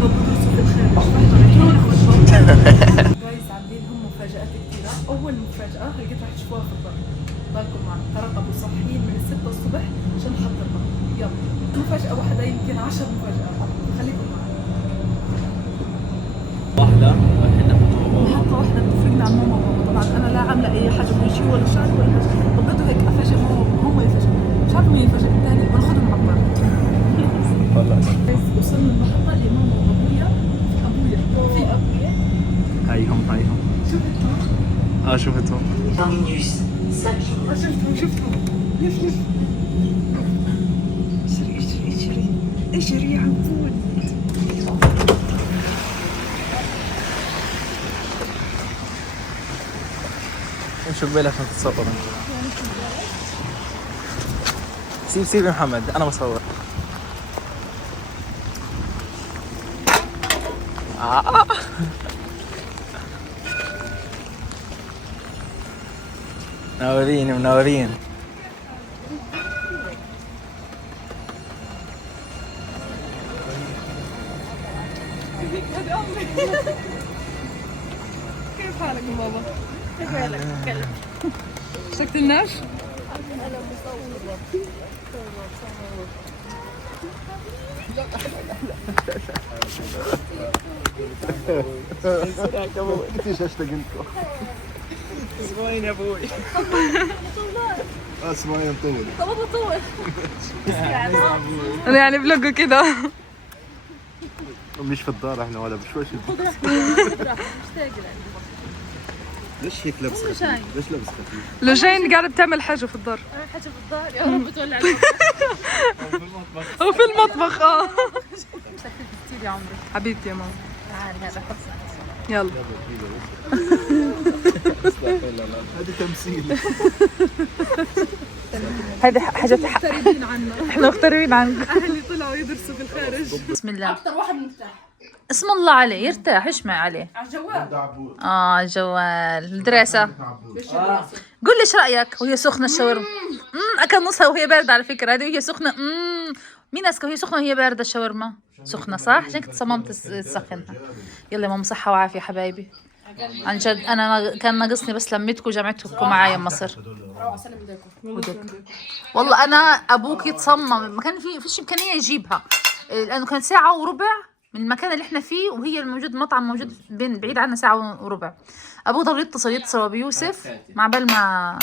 بابا بدرسوا في الخارج فاحنا ناخذهم. جايز عاملين هم مفاجآت كثيرة. أول مفاجأة لقيت رح تشوفوها في الضرب. بالكم معنا ترقبوا صحيين من 6 الصبح عشان نحضرها. يلا مفاجأة واحدة يمكن 10 مفاجآت. خليكم معنا. واحدة الحين محطة واحدة بتفرقنا عن ماما وبابا. طبعا أنا لا عاملة أي حاجة من شيء ولا شعري ولا حاجة. طب بدو هيك أفاجئ ماما هم يفاجئوا. مش عارفة مين يفاجئ الثاني بناخذهم مع بعض. وصلنا المحطة اللي ماما وأبويا. في أبويا. هايهم شفتهم شفتهم لف اشري عم طول. شو بالك عشان تتصور سيب يا محمد انا بصور. منورين كيف حالك يا بابا؟ كيف حالك؟ اشتقت الناش؟ انا مصور. كيفاش اشتقلتوا؟ اسبوعين يا ابوي. اسمعي طول. بابا طول. انا يعني فلوج كده. مش في الدار احنا ولا بشويش. ليش هيك لابس خفيف؟ ليش لابس خفيف؟ لجين قاعدة بتعمل حاجة في الدار. حاجة في الظهر يا رب تولع. أو في المطبخ. كثير يا عمري. حبيبتي يا ماما. تعالي هذا يلا. هذا تمثيل. هذه حاجة مغتربين عنا. احنا مغتربين عنك. أهلي طلعوا يدرسوا في الخارج. بسم الله. أكثر واحد مرتاح. اسم الله عليه يرتاح. ايش معي عليه؟ على الجوال. جوال الدراسة. قول لي ايش رأيك وهي سخنة الشاورما؟ أكل نصها وهي باردة على فكرة. هذه وهي سخنة. مين أذكى وهي سخنة وهي باردة الشاورما؟ سخنة صح؟ عشان كنت صممت تسخنها. يلا يا ماما صحة وعافية حبايبي. عن جد أنا كان ناقصني بس لميتكم وجمعتكم معايا مصر. والله أنا أبوك يتصمم ما كان فيش إمكانية يجيبها لأنه كان ساعة وربع من المكان اللي احنا فيه وهي الموجود مطعم موجود بعيد عنا ساعة وربع. أبوه ضل يتصل بيوسف مع بال ما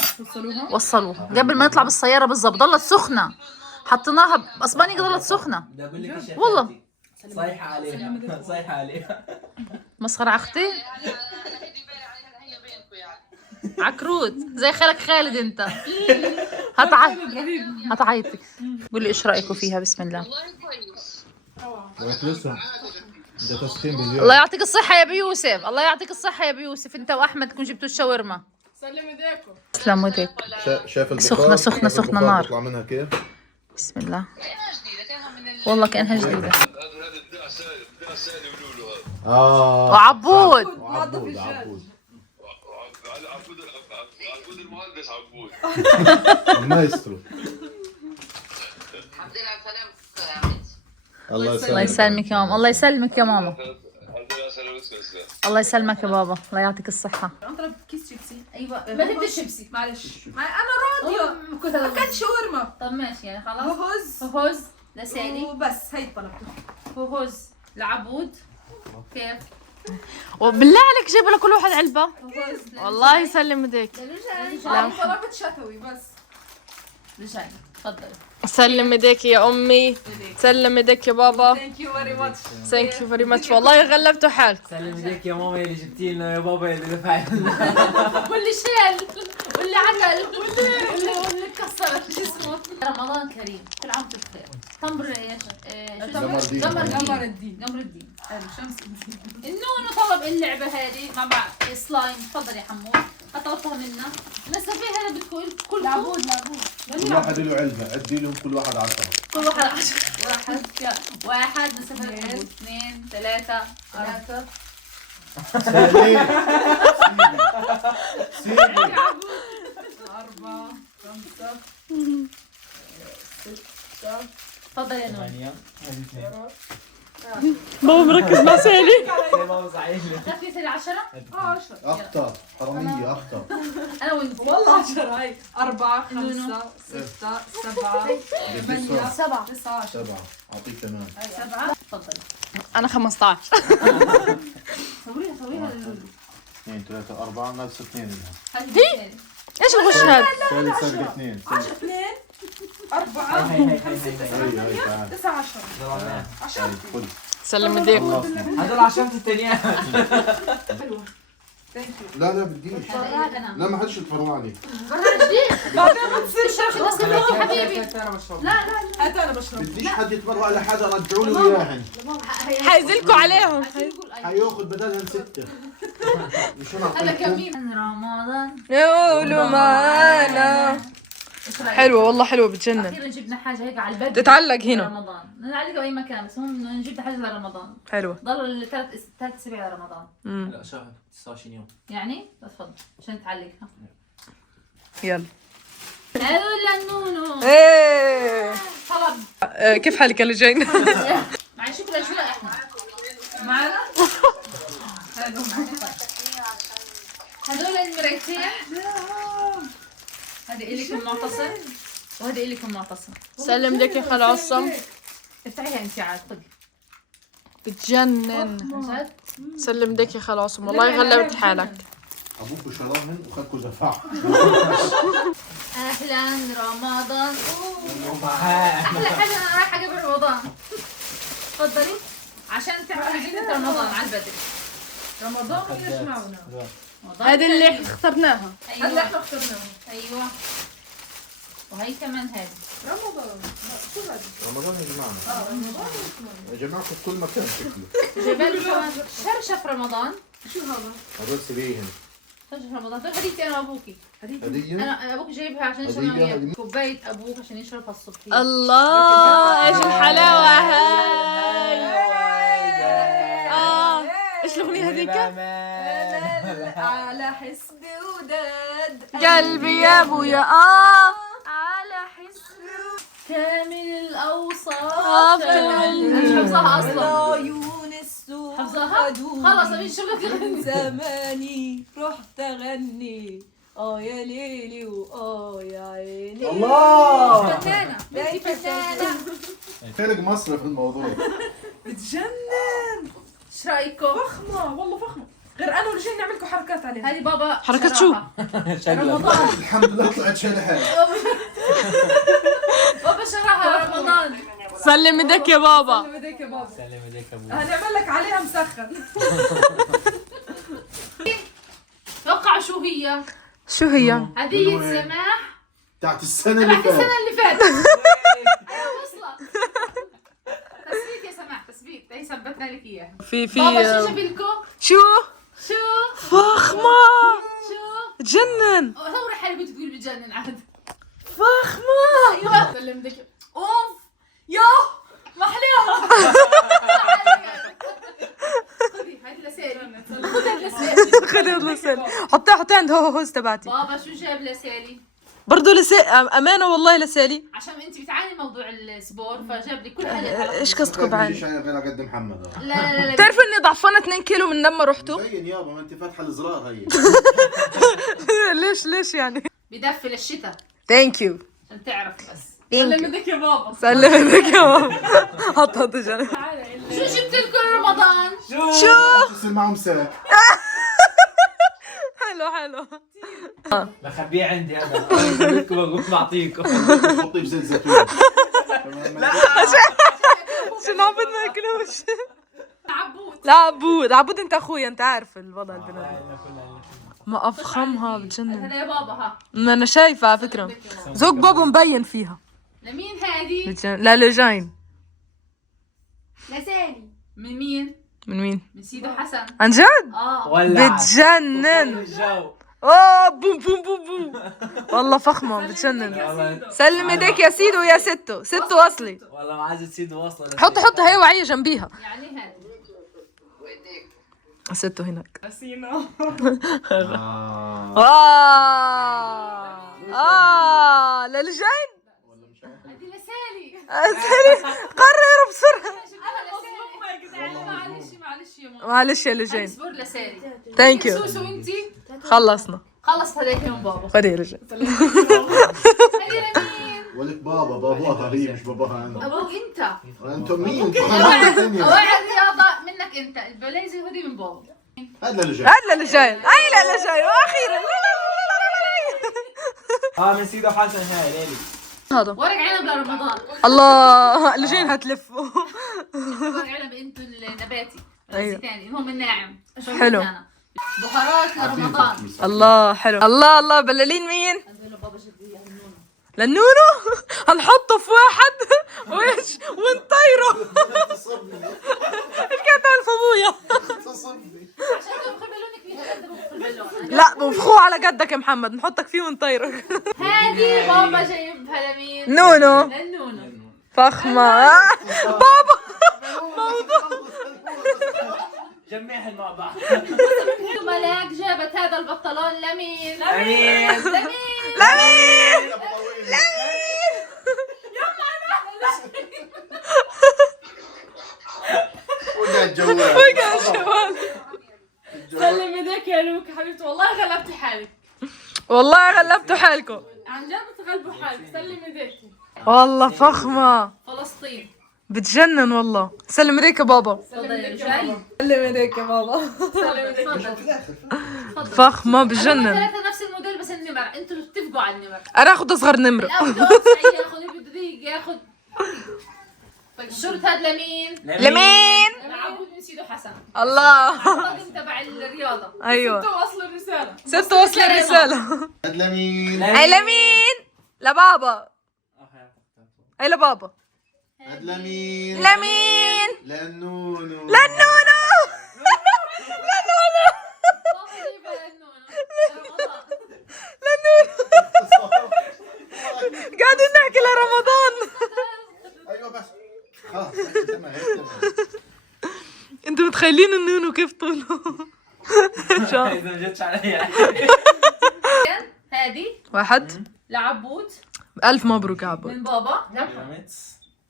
وصلوها قبل ما يطلع بالسيارة بالضبط. ضلت سخنة حطيناها بأسبانيا ضلت سخنة والله. صيحة عليها مسخرة على أختي. عكروت زي خالك خالد انت. هتعيطي. قولي ايش رايكم فيها؟ بسم الله. ده تسخين باليوم. الله يعطيك الصحة يا بيوسف. الله يعطيك الصحة يا بيوسف. انت واحمد تكون جبتوا الشاورما. سلم ايديكم. تسلم ايديك. شايف البخار؟ سخنة نار. بيطلع منها كيف؟ بسم الله. والله كأنها جديدة. وعبود. عبود المهندس عبود. المايسترو. الله يسلمك يا ماما. الله يسلمك يا ماما. الله يسلمك يا بابا. الله يعطيك الصحة. اضرب كيس شيبسي. ايوه ما تبدي شيبسي معلش. انا راضية. اكلت شاورما. طب ماشي يعني خلاص. هوز لسالي. وبس هي طلبته. هوز لعبود. كيف؟ وبالله عليك جايبه لكل واحد علبة. والله يسلم ايديك. لا طلبت شتوي بس. لجاي تفضلي. سلم ايديك يا امي. سلم ايدك يا بابا. ثانك يو فيري ماتش. ثانك يو فيري ماتش. والله غلبتوا حالكم. سلم ايديك يا ماما اللي جبتي لنا يا بابا اللي دفع لنا. واللي شال واللي عدل واللي كسرت شو اسمه. رمضان كريم كل عام وانتم بخير. تمر ايش؟ قمر الدين. شمس النونو طلب اللعبة هذه مع بعض سلايم. تفضل يا حمود. طلبتها منا. لسه في هذا بدكم كل لعبود. كل واحد له علبة، ادي لهم كل واحد 10. كل واحد 10. واحد نسبة 2 3 4 4 5 6 تفضل يا نونو. بابا مركز مع سالي. بابا صحيح لي. كافي سالي 10؟ 10. اخطر حراميه اخطر. انا وانت والله 10 هاي 4 5 6 7 8 7 9 10 7 اعطيك كمان. 7. تفضل. انا 15. سويها 2 3 4 ناقص 2 منها. هذه ايش الغش هذا؟ سالي سرقة 2. 10 2 4 هاي 5 6 7 هاي 8 9 10 10 خذ. سلم ايديكم. هذول عشان التانيات. حلوه ثانك يو لا بديش. انا لا ما حدش يتفرعني. بعدين ما تصير شغله بس حبيبي. انا بشرب. لا لا هات انا بشرب بديش حد يتبرع لحدا رجعوا لي اياهن. حيزلكوا عليهم. حياخذ بدلهن 6. شو هلا نعطيكم؟ كمين رمضان. قولوا معانا. حلوة والله حلوة بتجنن. اخيرا جبنا حاجه هيك على البدء تتعلق هنا. رمضان نعلقها باي مكان بس هم جبنا حاجه لرمضان حلوة. ضل الثلاث اسابيع لرمضان لا شهر 29 يوم. يعني تفضل عشان تعلقها يلا. حلو لنونو ايه طلب كيف حالك يا لجين؟ مع شكرا شو احنا معنا حلو هذول المرايتين هذه إلكم معتصم وهذه إلكم معتصم سلم ايديك يا خال عصام. افتحيها انت عاد خذي بتجنن. جد سلم ايديك يا خال عصام والله غلبت حالك. ابوكوا شراهن وخدكوا زفاع. اهلا رمضان احلى حاجه انا رايحه قبل رمضان تفضلي عشان تعرفي زينة رمضان على البدري رمضان ويجمعنا رمضان هذه اللي اخترناها. هلا ايوه احنا اخترناه ايوه وهي كمان هذه رمضان شو هذا؟ رمضان يا جماعه. يا جماعه في كل مكان شكله. جبال كمان شرشف رمضان شو هذا؟ هذول سريهن. شرشف رمضان دول هديتي انا وابوكي هديه. انا ابوك جايبها عشان هدية، يشربها وياك هدية. كوبايه ابوك عشان يشربها الصبح الله ايش الحلاوة هاي. ايش الاغنية هذيك؟ على حسب وداد قلبي يا ابويا على حسب كامل الاوصاف أنا مش حافظاها اصلا عيون السوق حافظاها خلص ابي شبك من زماني رحت اغني يا ليلي يا عيني الله. فنانه بنتي فنانه فرق مصرف الموضوع. بتجنن ايش رايكم؟ فخمه والله فخمه غير انا ورجعنا نعمل لكم حركات عليها هذه بابا حركة شو؟ شراها. رمضان الحمد لله طلعت شلحة. بابا شراها رمضان سلم ايدك يا بابا. سلم ايديك يا بابا سلم ايديك ابوي. هنعمل لك عليها مسخن توقعوا شو هي؟ شو هي؟ هدية سماح تاعت السنة اللي تبعت السنة فاتت. اللي فاتت أيوة وصلت تثبيت يا سماح تثبيت هي ثبتنا لك اياها في بابا شو جاب لكم؟ شو؟ شو؟ فخمة شو؟ تجنن. هو رح اللي بتقول بجنن عاد فخمة. ايوه سلم دك اوف يا محلاها خذي هاي لسالي خذي لسالي خذي لسالي حطيها عند هوز تبعتي. بابا شو جاب لسالي؟ برضه امانه والله لسالي. عشان انت بتعاني موضوع السبور فجاب لي كل هالحلقات ايش قصدكم بعاني؟ مش غير قد محمد. لا لا لا بتعرفوا اني ضعفانه 2 كيلو من لما رحتوا؟ مبين يابا ما انت فاتحه الزرار هي. ليش يعني؟ بدفي للشتاء ثانك يو. عشان تعرف بس سلم ايديك يا بابا سلم ايدك يا ماما. حط جنب. شو جبت لكم رمضان؟ شو؟ تصير معهم سلك. حلو حلو. بخبيه عندي انا. بدكم اقول بعطيكم. حطيه بزيت زيتون. شو العبود ما ياكلوش. عبود لا عبود انت اخويا انت عارف الوضع البنات. ما افخمها بتجنن. هذا يا بابا ها ما انا شايفه على فكره زوج بابا مبين فيها. لمين هذه؟ بتجنن. لا لجين. لسالي من مين؟ من مين؟ من سيدو حسن عن جد؟ ولع. بتجنن. الجو. اوه بوم بوم بوم بوم. والله فخمه بتجنن. سلم ايديك يا سيدو ويا ستو اصلي. والله معزة سيد واصلة. حط هي وعيه جنبيها. يعني هذه ستو هناك. نسينا للجين. هذه لسالي قرروا بسرعه. شكلها لسالي معلش يا ماما. معلش يا لجين. اصبر لساري. ثانك يو. سوسو وانتي خلصنا. خلص هداك من بابا. خدي يا لجين. هدي لمين؟ ولك باباها هي مش باباها انا. ابوك انت. انتم مين؟ اوعى الرياضه منك انت، البلايزي هدي من بابا. هذا اللي جاي. هلا لجين. اي لا لجين واخيرا. من سيدو حسن هاي ليلي. هذا ورق عنب لرمضان. الله لجين هتلف. ورق عنب انتو النباتي. أيوة. ثاني المهم الناعم. حلو. بهارات لرمضان. الله حلو. الله الله بلالين مين؟ له بابا جدي النونو. للنونو هنحطه في واحد ويش ونطيره. الكاتب الف ابويا. عشان تبخل بالونك فيها قد بخل بالون. لا بنفخوه على قدك يا محمد نحطك فيه ونطيرك. هذه بابا جايبها لمين؟ نونو للنونو. فخمة. بابا جمعهم مع بعض. ملاك جابت هذا البطلون لمين؟ امين. لمين؟ وقع الجوال. وقع الشوال. سلم ايديك يا لوك حبيبتي، والله غلبتي حالك، والله غلبتوا حالكم. عن جد تغلبوا حالك. سلم ايديك. والله فخمة فلسطين. بتجنن والله. سلم ايديك يا بابا. تفضل يا جاي. سلم ايديك يا بابا. تفضل. فخمة بتجنن. ثلاثة نفس الموديل بس النمر، انتوا اللي اتفقوا على النمر. انا اخذ اصغر نمرة. الأول وسعي ياخذ، اللي بده دقيق ياخذ. الشورت هذا لمين؟ لمين؟ لعبود من سيدو حسن. الله. الطاقم تبع الرياضة. ايوه وصل الرسالة. ست وصل الرسالة. هذا لمين؟ اي لمين؟ لبابا. اي لبابا. هذا لمين؟ لمين؟ للنونو. للنونو. بابا جايبها للنونو. قاعدين نحكي لرمضان. ايوه بس خلاص تمام تمام. انتوا متخيلين النونو كيف طوله؟ ان شاء الله. اذا ما جتش علي. هذه واحد. لعبود الف مبروك يا عبود. من بابا.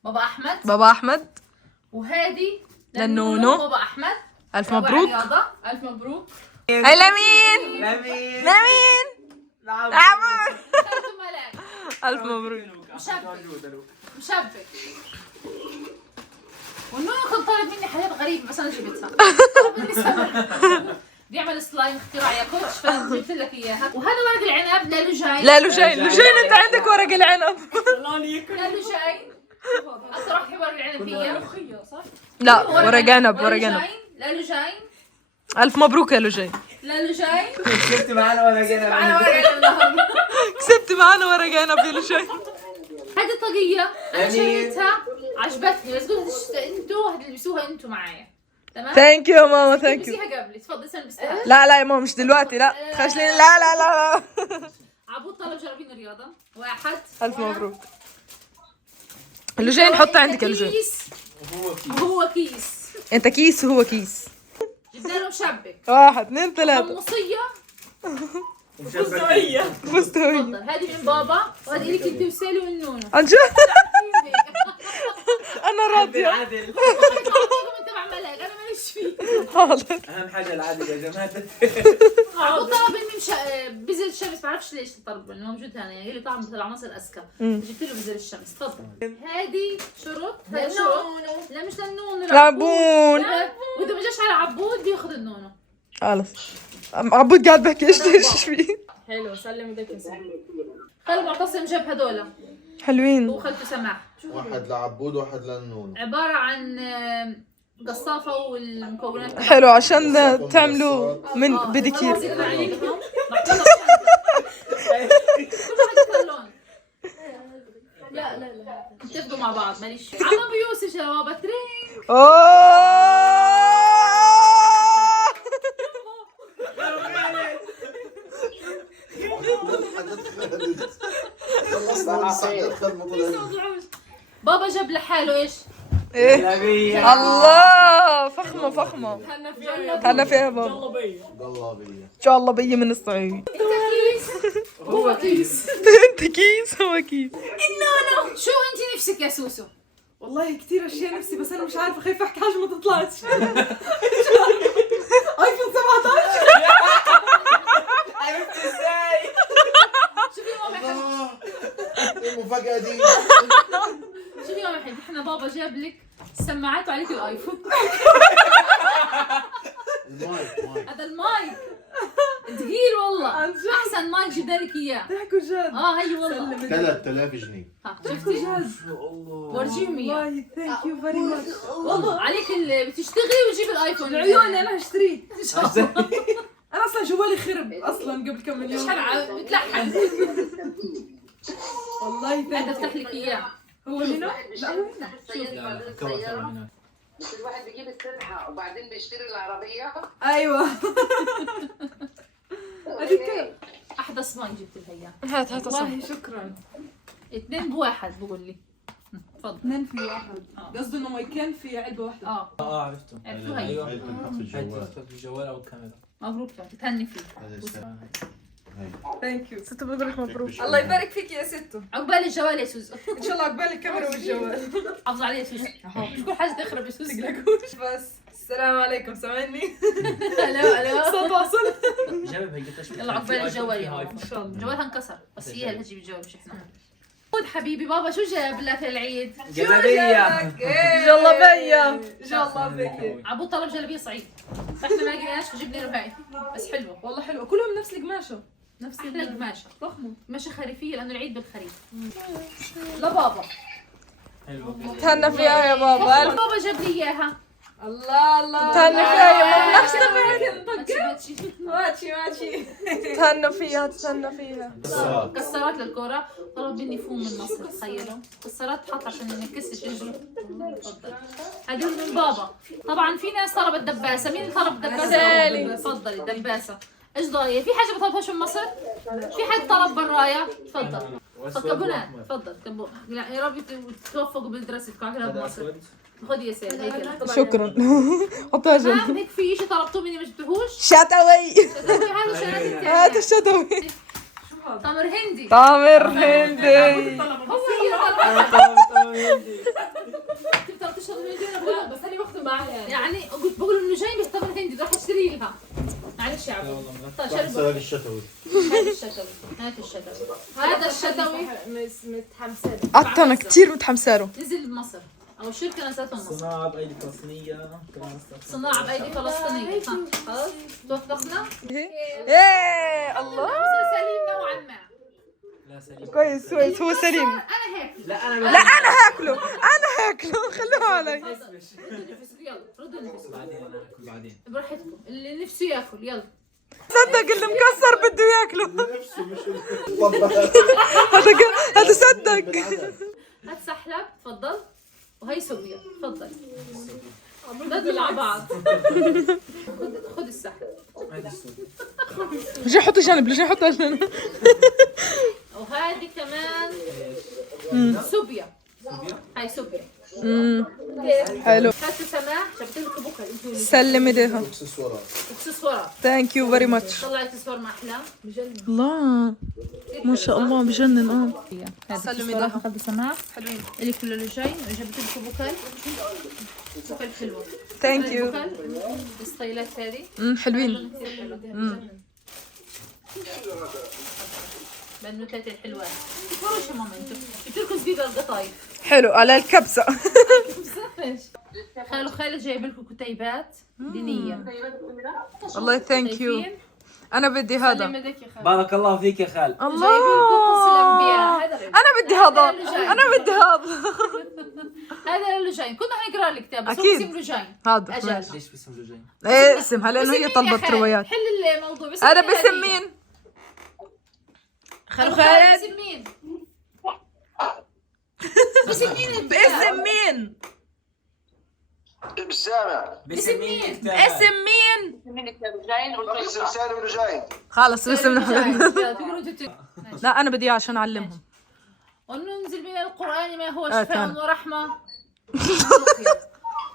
بابا احمد. بابا احمد. وهذه للنونو. بابا احمد. الف تبع مبروك. الرياضة. الف مبروك. اي لمين؟ لمين؟ لمين؟ عبود. خالته ملاك. الف مبروك. مشبك. والنونو كان طالب مني حاجات غريبة بس انا جبتها. طلب مني سمك. بيعمل سلايم اختراع يا كوتش فجبت لك اياها. وهذا ورق العنب لالوجاي. لا لجين لجين انت عندك ورق العنب. لالوجاي. اكثر واحد يحب ورق العنب هي اخويا صح؟ لا ورق عنب ورق عنب. لالوجاي. الف مبروك يا لجين. لالوجاي. كسبت معنا ولا جينا؟ انا ورق العنب النهارده. كسبت معنا ورق عنب يا لجين. هذه الطاقية انا جميل. شريتها عجبتني بس قلت انتوا هتلبسوها انتوا معايا. تمام؟ ثانك يو يا ماما ثانك يو. لبسيها قبلي تفضلي سنة لبستها. لا لا يا ماما مش دلوقتي لا خشلين لا لا لا. عبود طلب جربين الرياضة. واحد. الف مبروك. لجين حطها عندك يا لجين. كيس وهو كيس. انت كيس وهو كيس. جبنا له مشبك. واحد اثنين ثلاثة. حمصية. مستوية. مستوي. تفضل هذه من بابا وهذه لك انت وسالي والنونو. عن جد انا راضية. عادل. من تبع ملاك انا ماليش فيه. حاضر. اهم حاجه العادل يا جماعه. عبود طلب مني بزر الشمس بعرفش ليش طلب انه موجود هنا يعني لي طعم تبع مصر اسكا. جبت له بزر الشمس تفضل. هذه شرط. هذا شرط. لا مش للنونو. لعبون. واذا ما جاش على عبود بياخذ النونو. خلص عبود قاعد بحكي ايش فيه. حلو. سلم ايديك يا سلام. خلي معتصم جاب هدول. هو حلوين. وخالته سماح. واحد لعبود واحد للنونو. عبارة عن قصافة والمكونات. حلو عشان تعملوا من بديكير. لا لا لا اتفقوا مع بعض ماليش فيه. عم ابو يوسف شباب ترين. بابا جاب لحاله ايش؟ ايه الله فخمة فخمة. هلا فيها. هلا فيها بابا. جلبية. قلابية. ان شاء الله بيي من الصعيد. انت كيس هو كيس. انت كيس هو كيس. النونو. شو انت نفسك يا سوسو؟ والله كثير اشياء نفسي، بس انا مش عارفه، خايفه احكي حاجه ما تطلعش. ايفون 17. عرفت ازاي؟ شوفي يا ماما حبيبي، ايه المفاجأة دي؟ شوفي يا ماما حبيبي، احنا بابا جاب لك السماعات وعليك الايفون. المايك هذا المايك ثقيل والله، عن جد؟ احسن مايك جبنا لك اياه. تحكوا جد؟ هي والله. 3000 جنيه. ها شفتي؟ ورجيهم اياه. والله ثانك يو فيري ماتش. والله عليك اللي بتشتغلي وتجيب الايفون. عيوني انا هشتريه. انا اصلا جوالي خرب اصلا قبل كم مش يوم. هلعب بتلحن. والله هذا ثانك افتح لك اياه. هو هنا؟ لا هو هنا. لا كبر هناك. مش الواحد بيجيب السبحة وبعدين بيشتري العربية. ايوه. هذيك كيف؟ احدث مايك جبت لها اياه. هات هات صح. والله شكرا. 2 بواحد بقول لي. تفضل. 2 في 1. قصده انه مايكين في علبه واحده. عرفته. عرفتوا هي. ايوه هاي بتنحط في الجوال. في الجوال او الكاميرا. مبروك لك، تهني فيه. هذا السنة. ثانك يو. ستو بقول لك مبروك. الله يبارك فيك يا ستو. عقبال الجوال يا سوزو. ان شاء الله عقبال الكاميرا والجوال. حافظ عليه يا سوزو. مش كل حاجه تخرب يا سوزو. تقلقوش بس. السلام عليكم، سامعني؟ الو صوت واصل. جاب هي قلت يلا عقبال الجوال يا هاي. ماما. ان شاء الله جوالها انكسر، بس هي اللي تجيب الجوال مش احنا. خذ حبيبي، بابا شو جاب لك العيد؟ جلابيه. جلابية. جلابية. عبود طلب جلابيه صعيد، احنا ما لقيناش فجبنا له هاي، بس حلوه والله حلوة، كلهم نفس القماشة. نفس احلى قماشه، ضخمة. قماشه خريفيه لانه العيد بالخريف. لبابا حلو. تهنى فيها يا بابا. بابا جاب لي اياها. الله الله. تهنى فيها يا ماما. نفس ماتشي ماشي ماشي. تهنى فيها تهنى فيها. كسرات للكرة، طلب مني فوم من مصر، تخيلوا كسرات تحط عشان ما ينكسش رجله. تفضل. هدول من بابا. طبعا في ناس طلبت دباسة، مين طلب دباسة؟ سالي. تفضلي دباسة. ايش ضايع؟ في حاجة بطلبهاش من مصر؟ في حد طلب برايا؟ تفضل. كبونات، تفضل كبونات. يا رب توفقوا بدراستكم على بمصر. خذي يا سيدي هيك. شكرا. حطها جنب. هيك في شيء طلبتوه مني ما جبتوهوش؟ شتوي. هذا شغلات هات الشتوي. تمر هندي. تامر هندي. هو هي طلبت. انت بتشرب هندي ولا لا؟ بس انا باخذه معايا يعني قلت بقول انه جاي بس تمر هندي راح اشتري لها. معلش يا عبد. طيب شرب. سؤال الشتوي. هات الشتوي، هات الشتوي، هذا الشتوي متحمسة. أنا كتير متحمسة له. نزل بمصر او الشركه نزلته بمصر. صناعة بأيدي فلسطينية. صناعه بايدي فلسطينيه. خلاص توفقنا. ايه الله. سليم نوعا ما. لا سليم. كويس كويس هو سليم. انا هيك. لا أنا لا أنا هاكله خلوه علي. ردوا نفسكم يلا، ردوا نفسكم بعدين أنا هاكل بعدين. براحتكم، اللي نفسه ياكل يلا. صدق اللي مكسر بده ياكله. نفسه مش والله. هذا صدق. هات سحلب تفضل، وهي سوبيا تفضل. بدنا مع بعض. خذ السحلب. هذه السوق. رجع حطي جنب رجع حطي جنب. وهذه كمان سوبيا. هاي سوبيا. حلو. هاتوا سماح جبت لكم بكره انتوا اللي سلم ايديها. اكسسوارات. اكسسوارات. ثانك يو فيري ماتش. طلع اكسسوار مع احلام بجنن. الله ما شاء الله بجنن. سلم ايديها. اخذ سماح حلوين اللي كل اللي جاي جبت لكم بوكل. بوكل حلوه. ثانك يو. الستايلات هذه حلوين. بنوتات الحلوات. فروش يا ماما انتم جبت لكم زبيب القطايف. حلو على الكبسة. خالو خالد جايب لكم كتيبات دينية. والله ثانك يو. شايفين؟ أنا بدي هذا. سلم يدك يا خالد. بارك الله فيك يا خال. الله. جايب لكم قصص الأنبياء. أنا بدي هذا. اللي جاي. أنا بدي هذا. هذا اللي جاي كنا هنقرا الكتاب بس هو أكيد. اسم له جاي. هذا. أجل. ليش باسم زوجين؟ ايه اسمها لأنه باسم هي مين يا طلبت خالد؟ روايات. حل الموضوع بس أنا باسم مين؟ خالو خالد. خالد باسم مين؟ باسم مين انت؟ باسم مين؟ ابتسامة. باسم مين؟ اسم مين؟ منك يا رجاين والقصة سالم رجاين. خلص باسم نحن. تقولوا لا أنا بدي إياه عشان أعلمهم. وننزل من القرآن ما هو كان. شفاء ورحمة.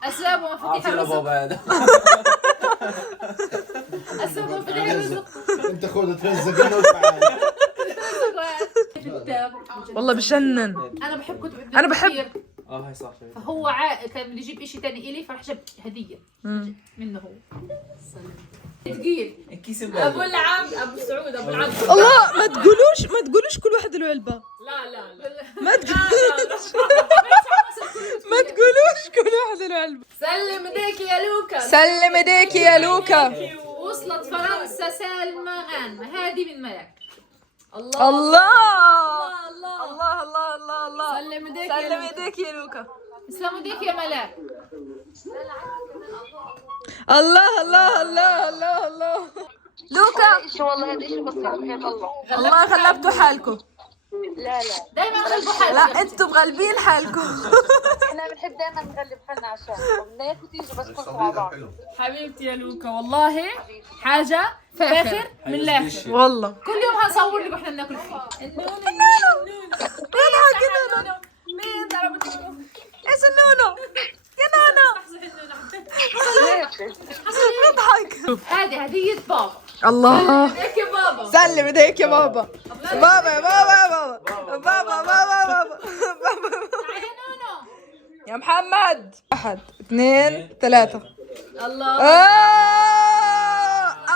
أسباب ومفاتيح أعطينا الرزق. بابا هذا. أسباب ومفاتيح الرزق. انت خذ ترزقنا وتعال. كتاب. والله بجنن. أنا بحب كتب ابن أنا بحب- كثير. هاي صح. فهو كان بده يجيب اشي تاني الي فراح جاب هديه منه هو. ثقيل. كيس ابو العم ابو سعود ابو العم. الله ما تقولوش كل واحد له علبه. لا ما تقولوش كل واحد له علبه. سلم ايديك يا لوكا. سلم ايديك يا لوكا. وصلت فرنسا سالمة غانمة هذه من ملك. الله الله الله الله الله. سلم ايديك سلم ايديك يا لوكا. اسلموا ايديك يا ملاك. الله الله الله الله الله. لوكا شو والله هذا شيء بسيط وحياة الله. الله غلبتوا حالكم. لا دايما غلبوا حالكم. لا انتوا مغلبين حالكم. احنا بنحب دائما نغلب حالنا عشان بدنا تيجوا بس كلكم مع بعض. حبيبتي يا لوكا والله حاجة فاخر من الاخر. والله كل يوم هنصور لك واحنا بناكل فيه. مين ضربت النونو؟ ايش النونو يا نانا اضحك. هذه هدية بابا. الله ايديك يا بابا. سلم ايديك يا بابا. بابا يا بابا يا بابا بابا بابا بابا يا نونو. يا محمد. 1 2 3. الله.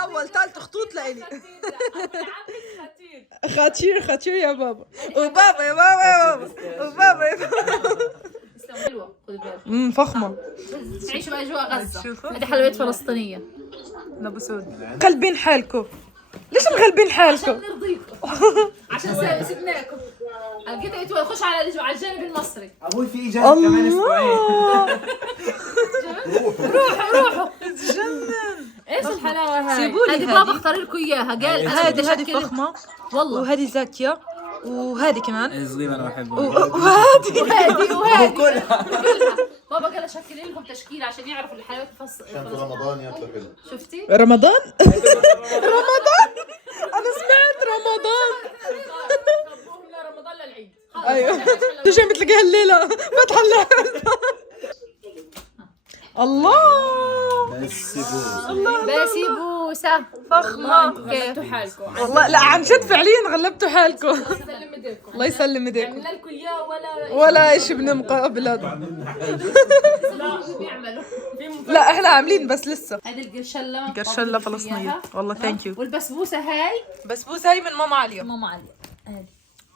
اول ثالث خطوط لإلي. خطير يا بابا. وبابا يا بابا يا بابا وبابا يا بابا. حلوة خذي بالك. فخمة. تعيشوا بأجواء غزة. هذه حلويات فلسطينية. ابو سود مغلبين حالكم. ليش مغلبين حالكم؟ نرضيكم. عشان سبناكم. لقيت انتوا خش على الجانب المصري. ابوي في اجازه كمان اسبوعين. روحوا. ايش الحلاوة هاي؟ سيبوا هذه لي بابا هذه. اختار لكم اياها قال هذه فخمة والله. وهذه زاكية وهذه كمان صغير انا بحبه. وهذه كلها. بابا قال اشكل لكم تشكيل عشان يعرفوا الحلويات عشان في رمضان ياكلوا حلو. شفتي؟ رمضان. انا سمعت رمضان. ربوهم لرمضان للعيد. ايوه تجي بتلاقيها الليلة فتح الله. بسبوسة فخمة. غلبتوا حالكم. والله لا عن جد فعليا غلبتوا حالكم. سلم ايديكم. الله يسلم ايديكم. عملنا لكم اياه ولا شيء بنمقابل. بيعملوا. لا احنا عاملين بس لسه. هذه القرشلة قرشلة فلسطينية والله ثانك يو. والبسبوسة هاي بسبوسة هاي من ماما عليا. ماما عليا. هذه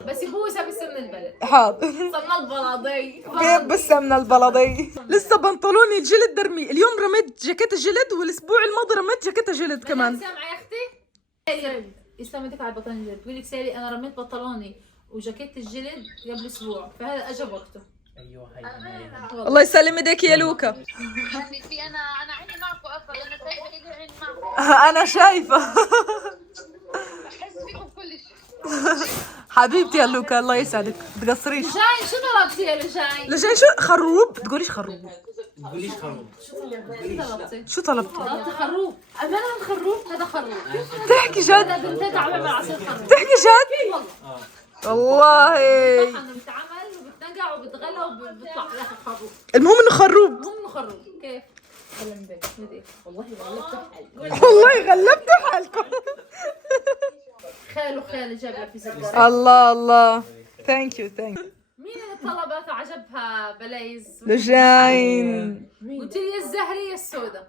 بسبوسة بالسمن البلد. حاضر. سمنة البلاضي. بالسمنة البلدي. لسه بنطلوني الجلد درمي. اليوم رميت جاكيت الجلد والاسبوع الماضي رميت جاكيت الجلد كمان. سامعة يا اختي؟ اسلامتك على بطلون الجلد. بقول لك سالي انا رميت بنطلوني وجاكيت الجلد قبل اسبوع فهذا اجى وقته. ايوه هي. الله يسلم ايديك يا لوكا. حبيبتي انا عيني معكم اصلا انا سايبه ايدي عيني معكم. انا شايفة. بحس فيكم كل شيء. حبيبتي يا لوكا الله يسعدك تقصريش. لجاين شو طلبتي يا لجاين؟ لجاي شو خروب تقوليش خروب. تقوليش خروف. شو طلبتي؟ شو طلبتي؟ طلبت خروب. امانة خروب هذا خروب. تحكي جد. هذا بنتين عمل عصير خروب. تحكي جد. والله. والله طحن وبتعمل وبتنقع وبتغلى وبيطلع في الاخر خروب. المهم انه خروب. هم انه خروب كيف؟ سلم بك والله غلبت حالي. والله غلبتوا حالكم. خاله جاب لك في سكر. الله ثانك يو مين اللي طلبت وعجبها بلايز؟ لجاين. قلت لي الزهرية السوداء.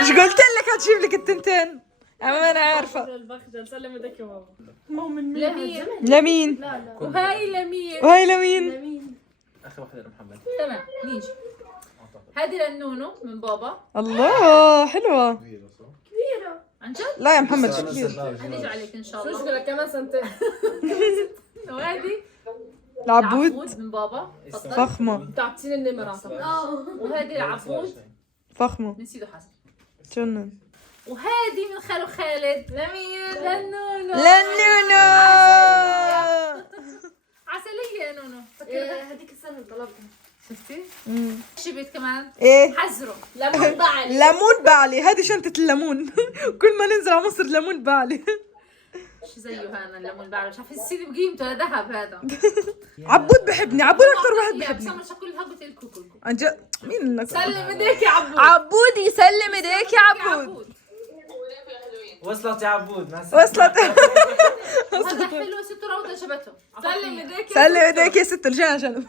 ايش قلت لك هتجيب لك التنتين. انا عارفه. البخجل سلم ايديك يا بابا. لمين؟ لمين وهاي لمين؟ وهي لمين. اخر واحده لمحمد. تمام نيجي. هذه للنونو من بابا. الله حلوه. عن جد؟ لا يا محمد شو كبير. هنيجي عليك ان شاء شو الله. مشكلة كمان سنتين. وهذه العبود من بابا. تفضل. فخمه. تعطيني النمرة. وهذه العبود فخمه من سيدو حسن. جنن. وهذه من خالو خالد لمين؟ للنونو. لنونو. عسلية يا نونو. هذيك السنة اللي طلبتها. شفتي؟ شبت كمان. ايه حزروا. ليمون بعلي. ليمون بعلي. هذه شنطه الليمون. كل ما ننزل على مصر ليمون بعلي. شو زيه هذا الليمون بعرف مش عارفه سيدي بقيمته لذهب هذا. عبود بحبني. عبود اكثر واحد بحبني. بحبني. بس كلها قلت لكم كلكم. عن جد مين لك؟ سلم ايديك يا عبود. عبود يسلم ايديك يا عبود. وصلت يا عبود، مع السلامة. وصلت. هذا حلو ست روضه جابته. سلم ايديك. سلم ايديك يا ست رجعنا جنب.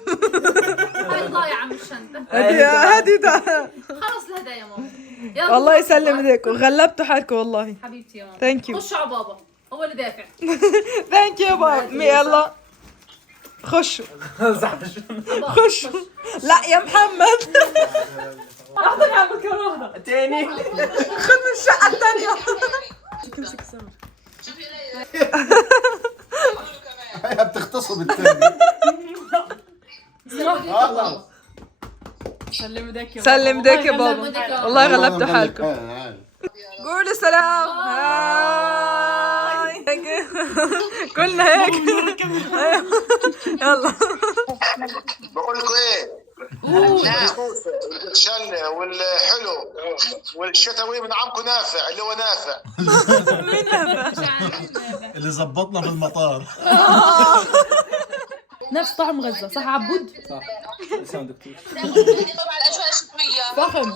هاي ضايعه من الشنطه. هدي ده. خلص الهدايا ماما. يلا والله يسلم ايديك وغلبتوا حالكم والله. حبيبتي يا ماما. ثانك يو. خشوا على بابا هو اللي دافع. ثانك يو بابا. يلا خشوا خشوا. لا يا محمد. اعطيني على المكرونه. تاني. خذ من الشقة الثانية. هي بتغتصب الثاني. خلاص سلم ايديك يا سلم ايديك يا بابا. والله غلبتوا حالكم. حالكم. قولوا سلام. هاي. كلنا هيك. يلا. بقول لكم ايه؟ الشله والحلو والشتوي من عمكم نافع اللي هو نافع. اللي زبطنا في المطار. نفس طعم غزه صح عبود؟ صح. لسان دكتور. طبعا الاجواء الشتويه فخم.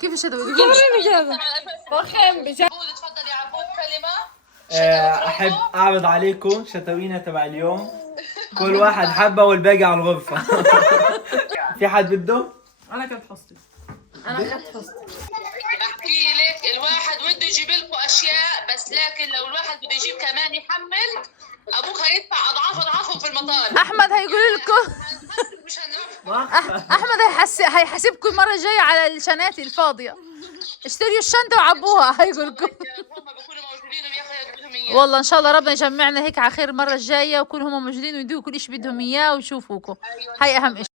كيف الشتوي؟ فخم بجد. تفضل يا عبود كلمه. احب اعرض عليكم شتوينا تبع اليوم. كل واحد حبه والباقي على الغرفه. في حد بده؟ انا كنت حصتي. بحكي لك الواحد بده يجيب لكم اشياء بس لكن لو الواحد بده يجيب كمان يحمل ابوك هيدفع اضعافهم في المطار. احمد هيقول لكم. مش هنروح. احمد هيحاسبكم المره الجايه على الشناتي الفاضيه. اشتريوا الشنطه وعبوها هيقول لكم. هم بيكونوا موجودين وبياخذوا بدهم اياه. والله ان شاء الله ربنا يجمعنا هيك على خير المره الجايه ويكونوا هم موجودين ويدوا كل شيء بدهم اياه ويشوفوكم. هاي اهم شيء.